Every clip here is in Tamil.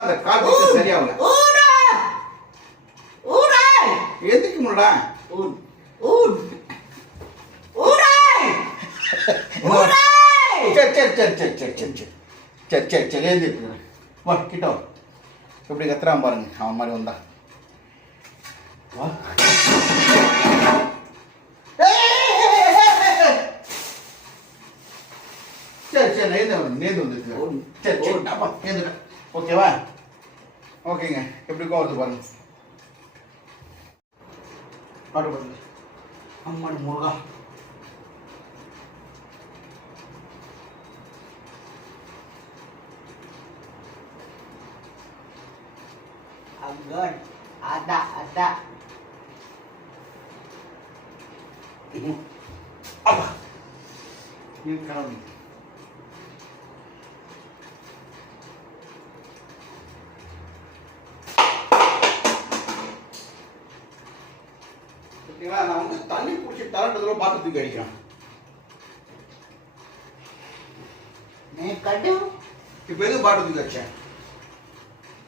அந்த கால் பிடிச்சது சரியாகல. ஊரா ஊரா எதுக்கு முடா சரி சரி சரி சரி சரி சரி சரி. சரி சரி சரி எழுந்திருக்கு வா கிட்ட வா. எப்படி கத்துறான் பாருங்க. அவன் மாதிரி வந்தா. வா. சரி சரி நேர்ந்து நேர்ந்து வந்துருக்கு சரி சரி ஓகேவா? ஓகேங்க எப்படி கோவத்து பாருங்க பாட்டு பாருங்க அம்மாடி முருகா good. Ada, ada. Apa? பார்த்தீங்களா நான் வந்து தண்ணி பிடிச்சி தரன்றதுல பார்த்து தூக்கி அடிக்கிறேன். இப்போ எது பாட்டு தூக்கி அடிச்சேன்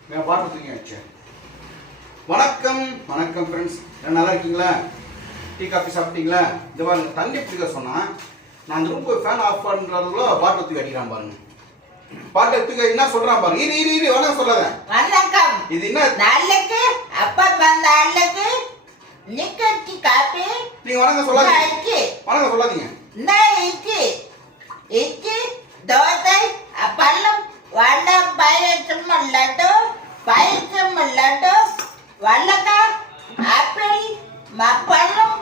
நான் பாட்டு தூக்கி அடிச்சேன் வணக்கம் வணக்கம் ஃப்ரெண்ட்ஸ் நல்லா இருக்கீங்களா? டீ காஃபி சாப்பிட்டீங்களா? இந்த பாருங்க தண்ணி பிடிக்க சொன்னா நான் அந்த ரூம் போய் ஃபேன் ஆஃப் பண்ணுறதுக்குள்ள பாட்டை தூக்கி அடிக்கிறான் பாருங்க. பாட்டை தூக்கி என்ன சொல்றான் பாருங்க. இரு இரு இரு வணக்கம் சொல்லாத. வணக்கம். இது என்ன? நாளைக்கு அப்பா வந்த அன்னைக்கு நிக்கச்சி காப்பி. நீங்க வணக்கம் சொல்லாதீங்க. இட்லி வணக்கம் சொல்லாதீங்க. நான் இட்லி இட்லி தோசை பழம் வடை பாயசம் லட்டு பாயசம் லட்டு வல்லக்காய் ஆப்பிள் மாப்பழம்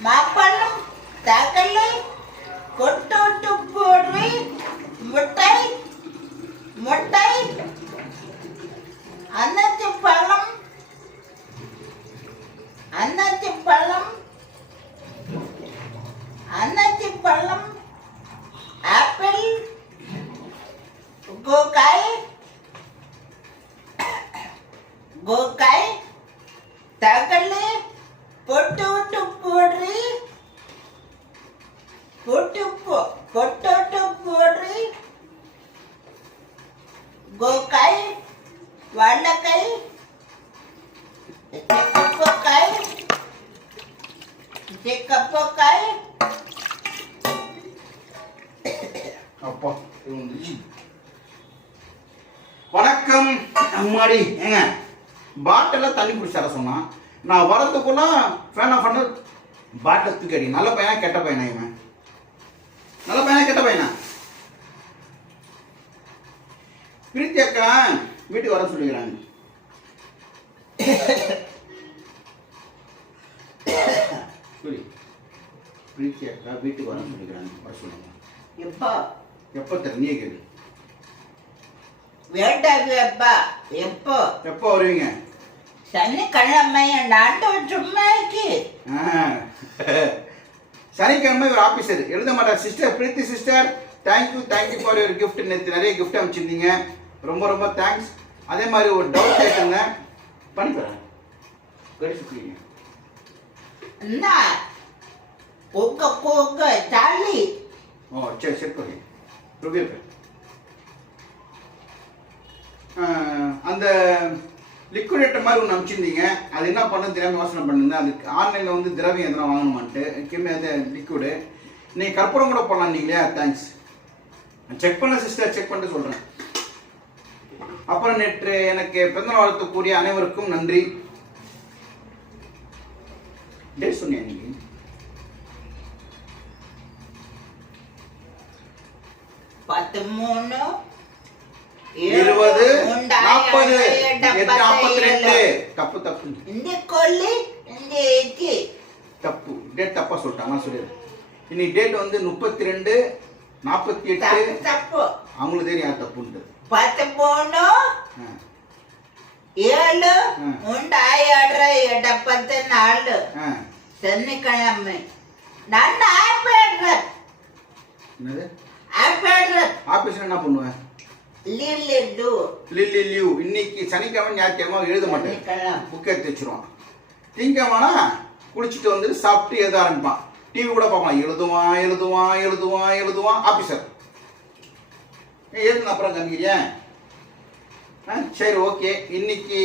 மாப்பழம் தகலை கொட்டோட்டு பொடி ಬೊಕ್ಕೈ ತಗಳೆ ಪೊಟ್ಟು ಉಟ್ಟು ಪೋಡ್ರಿ ಪೊಟ್ಟು ಪೊಟ್ಟೊಟ್ಟು ಪೋಡ್ರಿ ಗೋಕಾಯಿ வாழைக்காய் கப்பக்காய் இது கப்பக்காய் அப்பா வணக்கம் அம்மாடி. ஏங்க? பாட்டில தண்ணி குடிச்சார சொன்னான் நான் வரதுக்குள்ள ஃபேன் ஆஃப் பண்ண. பாட்டில் தூக்கி அடி நல்ல பையனா கெட்ட பையனா இவன்? நல்ல பையனா கெட்ட பையனா? பிரீத்தி அக்கா வீட்டுக்கு வர சொல்லிக்கிறாங்க. சொல்லி. பிரீத்தி அக்கா வீட்டுக்கு வர சொல்லிக்கிறாங்க. வர சொல்லுங்க. எப்போ? எப்போ தர நீயே கேளு. வேண்டாம் அப்பா. எப்போ? எப்போ வருவீங்க? சனிக்கிழமை நாட்டு சும்மாக்கு ஆ. சனிக்கிழமை ஒரு ஆபீசர். எழுத மாட்டார். Sister Preethi sister thank you thank you for your gift. நேற்று நிறைய gift அமைச்சிருந்தீங்க ரொம்ப ரொம்ப தேங்க்ஸ் அதே மாதிரி ஒரு டவுட் கேட்டிருந்தேன். பண்ணி தரேன் கடைசி புரியுங்க என்ன? கொக்க கொக்க சாலி ஓ சரி சரி பண்ணி ருபி அந்த லிக்விடேட்டர் மாதிரி ஒன்று அனுப்பிச்சிருந்தீங்க. அது என்ன பண்ணு தெரியாம யோசனை பண்ணிருந்தேன். அதுக்கு ஆன்லைனில் வந்து திரவியம் எதனா வாங்கணுமான்ட்டு. கிமி அது லிக்விடு நீங்கள் கற்பூரம் கூட போடலாம் இல்லையா தேங்க்ஸ் செக் பண்ண சிஸ்டர் செக் பண்ணிட்டு சொல்கிறேன் அப்புறம் நேற்று எனக்கு பிறந்தநாள் வாழ்த்து கூறிய அனைவருக்கும் நன்றி. டேட் சொன்னியா நீங்க பத்து மூணு இருபது நாற்பது ரெண்டு தப்பு தப்பு. இந்த கொள்ளு இந்த தப்பு. டேட் தப்பா சொல்லிட்டாங்க சொல்லிடு இன்னைக்கு டேட் வந்து முப்பத்தி ரெண்டு நாற்பத்தி எட்டு தப்பு. அவங்களுக்கு தெரியும் யார் தப்புன்ட்டு. பத்து ஏழு. உண்டு ஆயிடுற எட பத்து நாலு. சனிக்கிழமை. நான் ஆப் ஆடுறேன். ஆப் ஆடுறேன். என்ன பண்ணுவேன்? லில்லி. லீவ் இன்னைக்கு சனிக்கிழமை ஞாயிற்றுக்கிழமை எழுத மாட்டேன். புக்கை எடுத்து வச்சிருவான். திங்கம்மானா குளிச்சுட்டு வந்துட்டு சாப்பிட்டு எழுத ஆரம்பிப்பான். டிவி கூட பார்க்கலாம் எழுதுவான் எழுதுவான் எழுதுவான் எழுதுவான். ஆபீசர் ஏன் எழுதுன அப்புறம் கம்பிக்கிறேன் ஆ, சரி ஓகே. இன்னைக்கு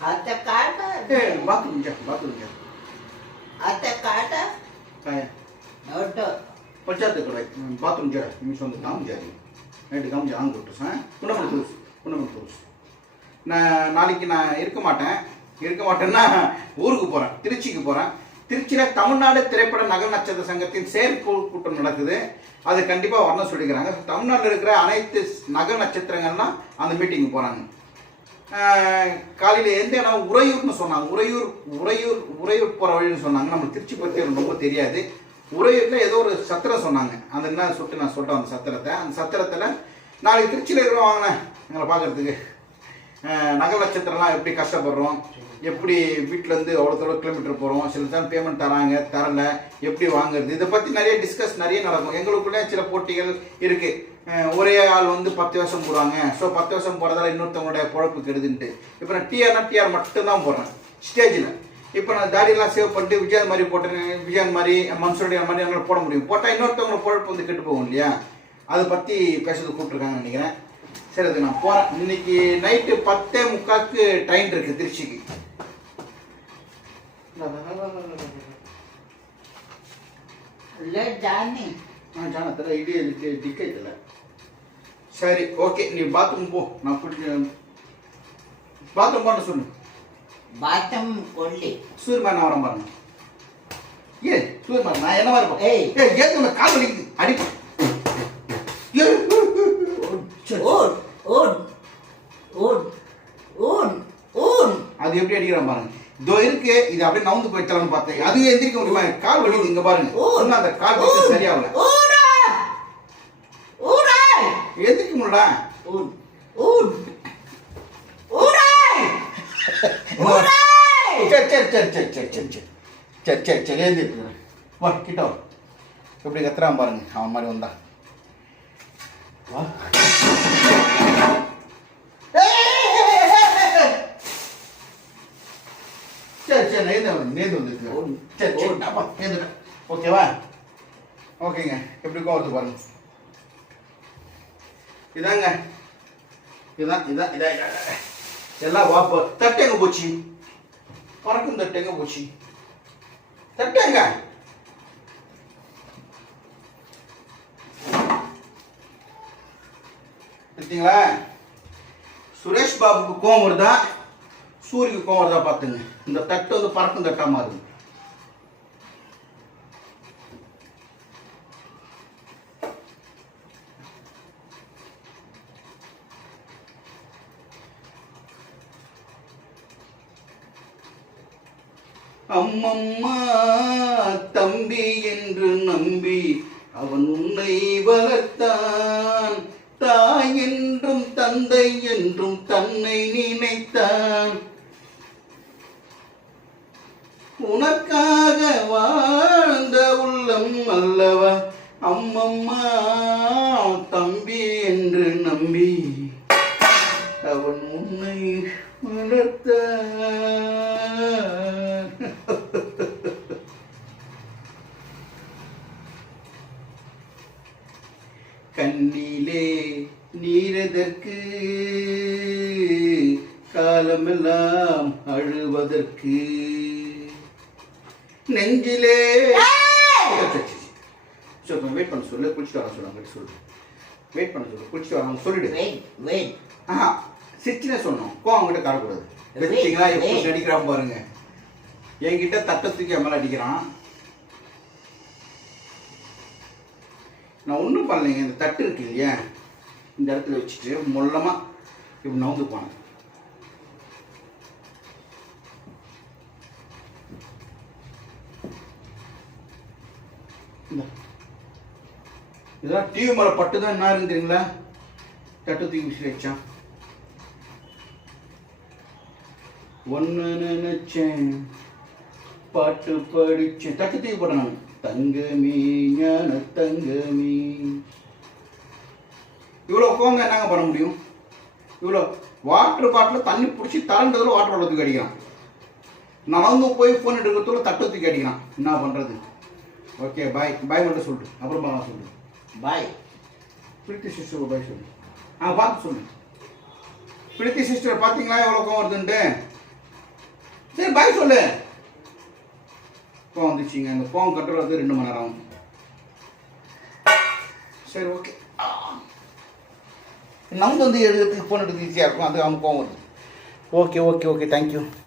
அத்தை காட்ட? பாத்ரூம் பாத்ரூம் அத்தை காட்ட? நோட்டு. ಪಂಚಾಯತ್ ಕಡೆ ಬಾತ್ರೂಮ್ ಜರ ನಿಮಿಷೊಂದು ಕಾಮ್ ಜಾರಿ ரெண்டு காமிச்சு ஆன் போட்டு சார் குண்டமணி புதுசு குண்டமணி தூசு நான் நாளைக்கு நான் இருக்க மாட்டேன். இருக்க மாட்டேன்னா ஊருக்கு போகிறேன் திருச்சிக்கு போகிறேன் திருச்சியில் தமிழ்நாடு திரைப்பட நகர் நட்சத்திர சங்கத்தின் செயற்குழு கூட்டம் நடக்குது. அது கண்டிப்பாக வரணும் சொல்லிக்கிறாங்க. தமிழ்நாட்டில் இருக்கிற அனைத்து நகர் நட்சத்திரங்கள்லாம் அந்த மீட்டிங்கு போகிறாங்க காலையில் எந்த இடம் உறையூர்னு சொன்னாங்க. உறையூர் உறையூர் உறையூர் போகிற வழின்னு சொன்னாங்க. நம்ம திருச்சி பற்றி ரொம்ப தெரியாது. உறையூரில் ஏதோ ஒரு சத்திரம் சொன்னாங்க. அந்த என்ன சுட்டு நான் சொல்கிறேன் அந்த சத்திரத்தை. அந்த சத்திரத்தில் நாளைக்கு திருச்சியில் இருக்கிறோம் வாங்கினேன் எங்களை பார்க்கறதுக்கு. நகர் நட்சத்திரம்லாம் எப்படி கஷ்டப்படுறோம் எப்படி வீட்டிலேருந்து அவ்வளோ தூரம் கிலோமீட்டர் போகிறோம் சில டைம் பேமெண்ட் தராங்க தரல எப்படி வாங்குறது? இதை பற்றி நிறைய டிஸ்கஸ் நிறைய நடக்கும். எங்களுக்குள்ளே சில போட்டிகள் இருக்குது ஒரே ஆள் வந்து பத்து வருஷம் போடுவாங்க ஸோ பத்து வருஷம் போகிறதால இன்னொருத்தவங்களுடைய குழப்பு கெடுதுன்ட்டு. இப்போ நான் டிஆர்னா டிஆர் மட்டும்தான் போடுறேன் ஸ்டேஜில் இப்போ நான் தாடியெல்லாம் சேவ் பண்ணிட்டு விஜயான் மாதிரி போட்டேன் விஜயான் மாதிரி மன்சூருடைய மாதிரி எங்களை போட முடியும். போட்டால் இன்னொருத்தவங்களை பொழப்பு வந்து கெட்டு போகும் இல்லையா? அதை பற்றி பேசுறது கூப்பிட்ருக்காங்கன்னு நினைக்கிறேன். சரி அது நான் போகிறேன் இன்னைக்கு நைட்டு பத்தே முக்காக்கு ட்ரெயின் இருக்குது திருச்சிக்கு. சரி ஓகே நீ பாத்ரூம் போ. நான் பாத்ரூம் போன சொல்லு. ಬಾತಂ ಕೊಳ್ಳಿ நான் வரம் பாருங்க. ஏ சூரியமான் நான் என்ன இருப்பேன்? ஏய். ஏய் ஏத்து உனக்கு கால் வலிக்குது? அடிப்பேன் ஏய், சரி. ஓ ಓನ್ ಓನ್ ಓನ್ ಓನ್ அது எப்படி அடிக்கிறான் பாருங்க. இதோ இருக்கு இது அப்படியே நவுந்து போயிட்டலாம்னு பார்த்தேன். அதுவே எந்திரிக்க முடியுமா? கால் வலிக்குது இங்க பாருங்க. ஓ என்ன அந்த கால் வலி சரியாகல. ಓನ ಓನ எந்திரிக்க முடியல சரி சரி சரி சரி சரி சரி சரி சரி எழுந்திருக்கு வா கிட்ட வா எப்படி கத்துறான் பாருங்க அவன் மாதிரி வந்தா வா சரி சரி நேர்ந்து வந்து நேர்ந்து வந்துருக்கு சரி சரி அப்பா நேர்ந்துட்டேன் ஓகேவா ஓகேங்க எப்படி வருது பாருங்க இதாங்க இதான் இதான் இதான். எல்லாம் வாப்ப தட்டு எங்க போச்சு பறக்கும் தட்டு போச்சு. தட்டு பார்த்தீங்களா சுரேஷ் பாபுக்கு கோவம் வருதா? சூரியக்கு கோவம் வருதா பார்த்துங்க இந்த தட்டு வந்து பறக்கும் தட்டாக மாறுது. அம்மம்மா தம்பி என்று நம்பி அவன் உன்னை வளர்த்தான். தாய் என்றும் தந்தை என்றும் தன்னை நினைத்தான். உனக்காக வாழ்ந்த உள்ளம் அல்லவா அம்மம்மா? நீரிலே நீரெதற்கு காலமெல்லாம் அழுவதற்கு. நெஞ்சிலே சொல்லுங்க வெயிட் பண்ண சொல்லு குளிச்சுட்டு வர சொல்லுங்க சொல்லு. வெயிட் பண்ண சொல்லு குளிச்சுட்டு வரவங்க சொல்லிடு. வெயிட் ஆஹா சிரிச்சுனே சொன்னோம் கோ அவங்ககிட்ட காட்டக்கூடாது வச்சுங்களா எப்படி நடிக்கிறான் பாருங்க. என்கிட்ட தட்டை தூக்கி அடிக்கிறான். நான் ஒன்றும் பண்ணலைங்க. இந்த தட்டு இருக்கு இல்லையா? இந்த இடத்துல வச்சுட்டு மொல்லமாக இப்படி நவுந்து போனேன். இதெல்லாம் டிவி மேலே பட்டு தான் என்ன இருந்தீங்களா தட்டு தூக்கி விசிறி வச்சான். ஒன்று நினைச்சேன். பாட்டு படிச்சேன். தட்டு தூக்கி போட நான். தங்கமே ஞான தங்கமே. இவ்வளோ கோங்க என்னங்க பண்ண முடியும்? இவ்வளோ வாட்டர் பாட்டில் தண்ணி பிடிச்சி தாழ்ந்ததில் வாட்டர் பாட்டில் அடிக்கிறான். நடந்து போய் ஃபோன் எடுக்கிறதுல தட்டை தூக்கி அடிக்கிறான். என்ன பண்ணுறது ஓகே பாய் பாய் மட்டும் சொல்லு. அப்புறம் பார்க்கலாம் சொல்லு. பாய் பிரீத்தி சிஸ்டர் பாய் சொல்லு. ஆ பார்த்து சொல்லு. பிரீத்தி சிஸ்டர் பார்த்தீங்களா? எவ்வளோ கோவம் வருதுன்ட்டு. சரி பாய் சொல்லு. கோவம் வந்துச்சுங்க. இந்த கோவம் கட்டுறது ரெண்டு மணி நேரம் ஆகும். சரி ஓகே நமக்கு வந்து எழுதுறதுக்கு ஃபோன் எடுத்து ஈஸியாக இருக்கும்? அது அவங்க கோவம் வருது. Okay okay okay thank you